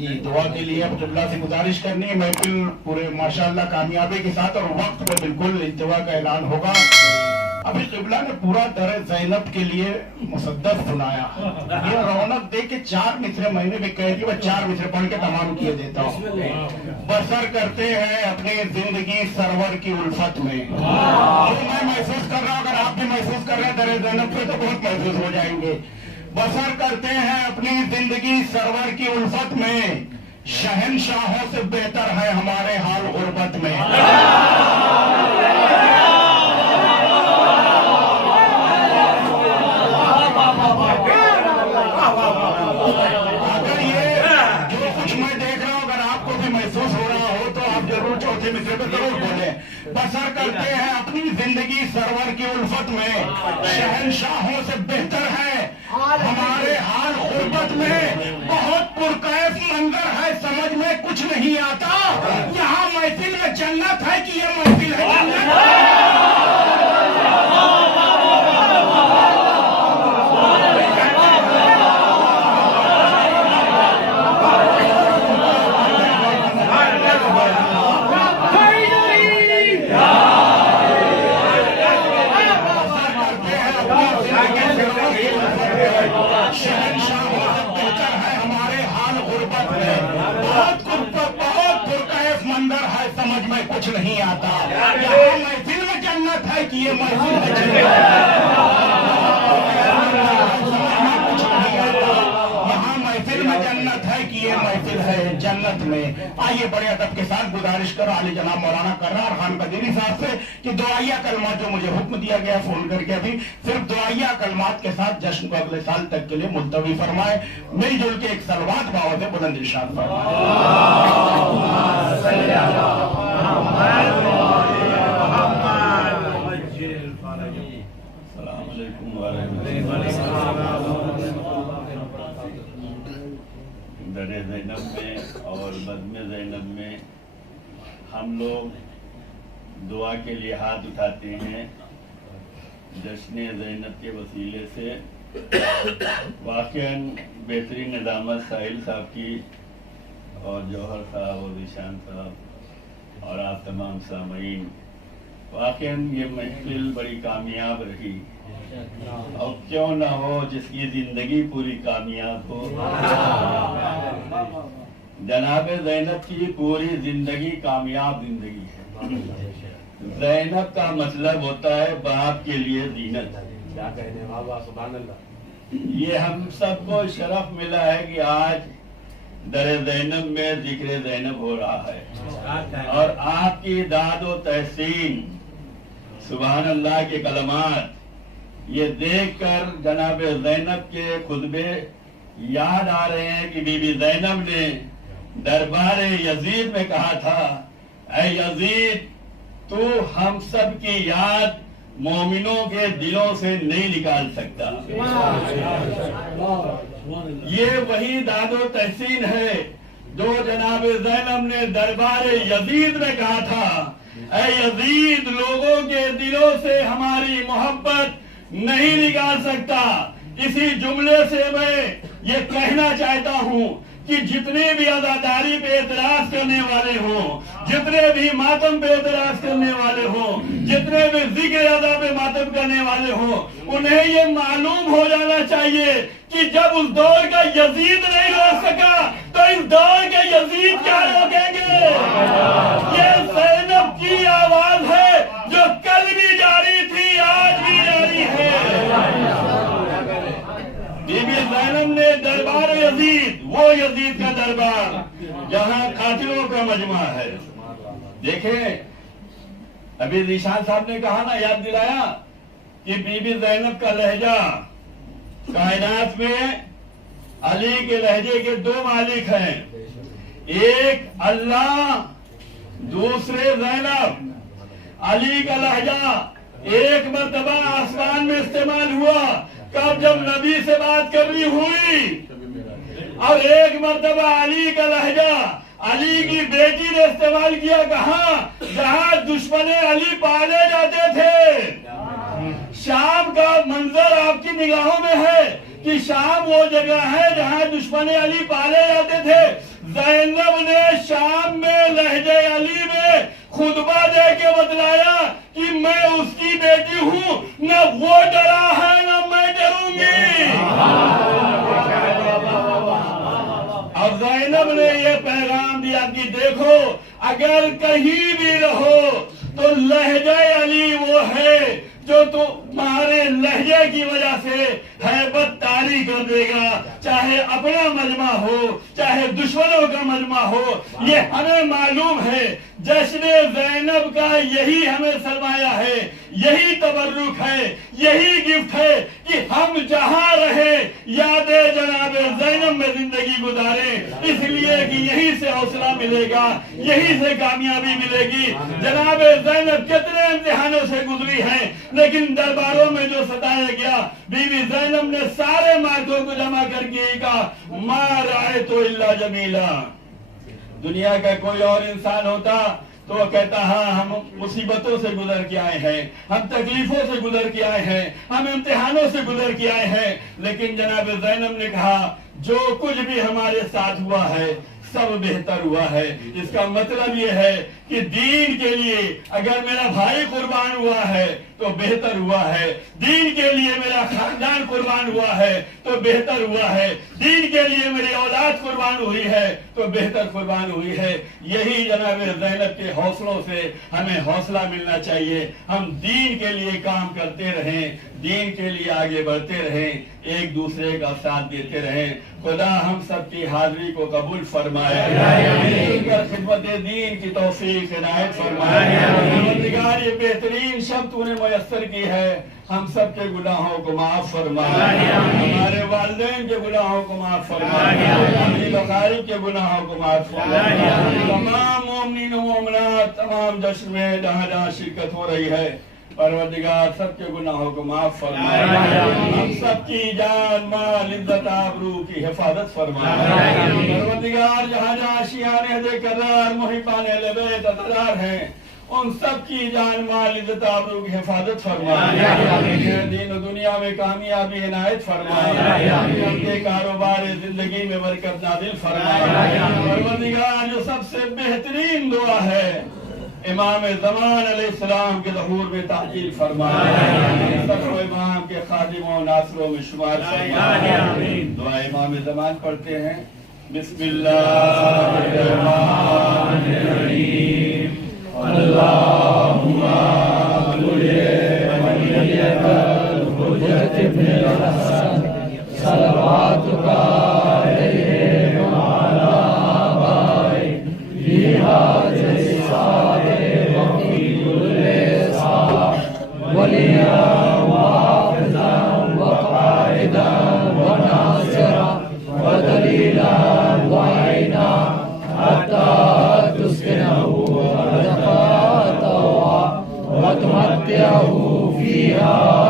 جی دعا کے لیے عبداللہ سے گزارش کرنی ہے. محفل پورے ماشاءاللہ کامیابی کے ساتھ اور وقت پہ بالکل انتہا کا اعلان ہوگا. ابھی قبلہ نے پورا در زینب کے لیے مصدق سنایا. یہ رونق دے کے 4 مصرے مہینے بھی کہہ دی, وہ 4 مصرے پڑھ کے تمام کیے دیتا ہوں. بسر کرتے ہیں اپنی زندگی سرور کی الفت میں. میں محسوس کر رہا ہوں, اگر آپ بھی محسوس کر رہے ہیں در زینب پہ تو بہت محسوس ہو جائیں گے. بسر کرتے ہیں اپنی زندگی سرور کی الفت میں, شہنشاہوں سے بہتر ہے ہمارے حال غربت میں. اگر یہ جو کچھ میں دیکھ رہا ہوں اگر آپ کو بھی محسوس ہو رہا ہو تو آپ ضرور چوتھے مصرے پہ ضرور بولیں. بسر کرتے ہیں اپنی زندگی سرور کی الفت میں, شہنشاہوں سے بہتر ہے ہمارے حال غربت میں. بہت پرکیف منظر ہے سمجھ میں کچھ نہیں آتا, یہاں محفل میں جنت ہے کہ یہ محفل ہے جنت. سمجھ میں کچھ نہیں آتا, یہاں محفل میں جنت ہے کہ یہ محفل ہے جنت. یہاں محفل میں جنت ہے کہ یہ محفل ہے جنت میں. آئیے بڑے ادب کے ساتھ گزارش کرو عالی جناب مولانا کرار خان قدیری صاحب سے کہ دعائیہ کلمات جو مجھے حکم دیا گیا فون کر کے ابھی, صرف دعائیہ کلمات کے ساتھ جشن کو اگلے سال تک کے لیے ملتوی فرمائے. مل جل کے ایک صلوات باوت بلند ارشاد فرمائے. السلام علیکم ورحمۃ در زینب میں اور بزم زینب میں ہم لوگ دعا کے لیے ہاتھ اٹھاتے ہیں. جشن زینب کے وسیلے سے واقعاً بہترین ندامت ساحل صاحب کی اور جوہر صاحب اور ذیشان صاحب اور آپ تمام سامعین, واقعاً یہ محفل بڑی کامیاب رہی. اور کیوں نہ ہو جس کی زندگی پوری کامیاب ہو. جناب زینب کی پوری زندگی کامیاب زندگی ہے. زینب کا مطلب ہوتا ہے باپ کے لیے زینت. یہ ہم سب کو شرف ملا ہے کہ آج در زینب میں ذکر زینب ہو رہا ہے, اور آپ کی داد و تحسین, سبحان اللہ کے کلمات, یہ دیکھ کر جناب زینب کے خطبے یاد آ رہے ہیں کہ بی بی زینب نے دربار یزید میں کہا تھا, اے یزید تو ہم سب کی یاد مومنوں کے دلوں سے نہیں نکال سکتا. یہ وہی داد و تحسین ہے جو جناب زینب نے دربار یزید میں کہا تھا, اے یزید لوگوں کے دلوں سے ہماری محبت نہیں نکال سکتا. اسی جملے سے میں یہ کہنا چاہتا ہوں کہ جتنے بھی عزاداری پہ اعتراض کرنے والے ہوں, جتنے بھی ماتم پہ اعتراض کرنے والے ہوں, جتنے بھی ذکر ادا پہ ماتم کرنے والے ہوں, انہیں یہ معلوم ہو جانا چاہیے کہ جب اس دور کا یزید نہیں روک سکا تو اس دور کے یزید کیا روکیں گے. یہ زینب کی آواز ہے جو کل بھی جاری تھی, آج بھی جاری ہے. بی بی زینب نے دربار یزید, وہ یزید کا دربار جہاں قاتلوں کا مجمع ہے. دیکھیں ابھی ذیشان صاحب نے کہا نا, یاد دلایا کہ بی بی زینب کا لہجہ کائنات میں علی کے لہجے کے 2 مالک ہیں, ایک اللہ دوسرے زینب. علی کا لہجہ ایک مرتبہ آسمان میں استعمال ہوا کب جب نبی سے بات کرنی ہوئی, اور ایک مرتبہ علی کا لہجہ علی کی بیٹی نے استعمال کیا کہاں, جہاں دشمن علی پالے جاتے تھے. شام کا منظر آپ کی نگاہوں میں ہے کہ شام وہ جگہ ہے جہاں دشمن علی پالے جاتے تھے. زینب نے شام میں لہجے علی میں خطبہ دے کے بتلایا کہ میں اس کی بیٹی ہوں، نہ وہ ڈرا ہے نہ میں ڈروں گی۔ اب زینب نے یہ پیغام دیا کہ دیکھو اگر کہیں بھی رہو تو لہجہ علی وہ ہے جو تمہارے لہجے کی وجہ سے ہیبت طاری کر دے گا، چاہے اپنا مجمع ہو چاہے دشمنوں کا مجمع ہو۔ یہ ہمیں معلوم ہے جشن زینب کا یہی ہمیں سرمایہ ہے، یہی تبرک ہے، یہی گفٹ ہے کہ ہم جہاں رہے یاد جناب زینب میں زندگی گزارے، اس لیے کہ یہی سے حوصلہ ملے گا، یہی سے کامیابی ملے گی۔ جناب زینب کتنے امتحانوں سے گزری ہیں، لیکن درباروں میں جو ستایا گیا، بی بی زینب نے سارے مردوں کو جمع کر کے کہا ما رأیت الا جمیلا۔ دنیا کا کوئی اور انسان ہوتا تو وہ کہتا ہاں ہم مصیبتوں سے گزر کے آئے ہیں، ہم تکلیفوں سے گزر کے آئے ہیں، ہم امتحانوں سے گزر کے آئے ہیں، لیکن جناب زینب نے کہا جو کچھ بھی ہمارے ساتھ ہوا ہے سب بہتر ہوا ہے۔ اس کا مطلب یہ ہے کہ دین کے لیے اگر میرا بھائی قربان ہوا ہے تو بہتر ہوا ہے، دین کے لیے میرا خاندان قربان ہوا ہے تو بہتر ہوا ہے، دین کے لیے میری اولاد قربان ہوئی ہے تو بہتر قربان ہوئی ہے۔ یہی جناب زینب کے حوصلوں سے ہمیں حوصلہ ملنا چاہیے، ہم دین کے لیے کام کرتے رہیں، دین کے لیے آگے بڑھتے رہیں، ایک دوسرے کا ساتھ دیتے رہیں۔ خدا ہم سب کی حاضری کو قبول فرمائے، مل کر خدمت دین کی توفیق عنایت فرمائے۔ پروردگار یہ بہترین شب تو نے میسر کی ہے، ہم سب کے گناہوں کو معاف فرمائے، ہمارے والدین کے گناہوں کو معاف فرمائے، اپنی بخاری کے گناہوں کو معاف فرمائے۔ تمام مومنین و مومنات تمام جشن میں جہاں جہاں شرکت ہو رہی ہے، پروردگار سب کے گناہوں کو معاف فرمائے، ہم سب کی جان مال عزت آبرو کی حفاظت فرمائے۔ پروردگار جہاں جہاں شیعان اہل کرار محبان اہل بیت عطار ہیں، ان سب کی جان مال عزت آبرو کی حفاظت فرمائے، دین و دنیا میں کامیابی عنایت فرمائے، ان کے کاروبار زندگی میں برکت نازل فرمائے۔ پروردگار جو سب سے بہترین دعا ہے امام زمان علیہ السلام کے ظہور میں تعجیل فرمائے، سب کو امام کے خادموں و ناصروں میں شمار فرمائے۔ دعا امام زمان پڑھتے ہیں۔ بسم اللہ الرحمن الرحیم، اللہم ولیک الحجۃ ابن الحسن صلواتک علیہ وعلی آبائہ فی ہذہ الساعۃ وفی کل ساعۃ ولیٰ وحافظا وقائدا وناصرا ودلیلا وعینا حتی تسکنہ وتمتعه فيها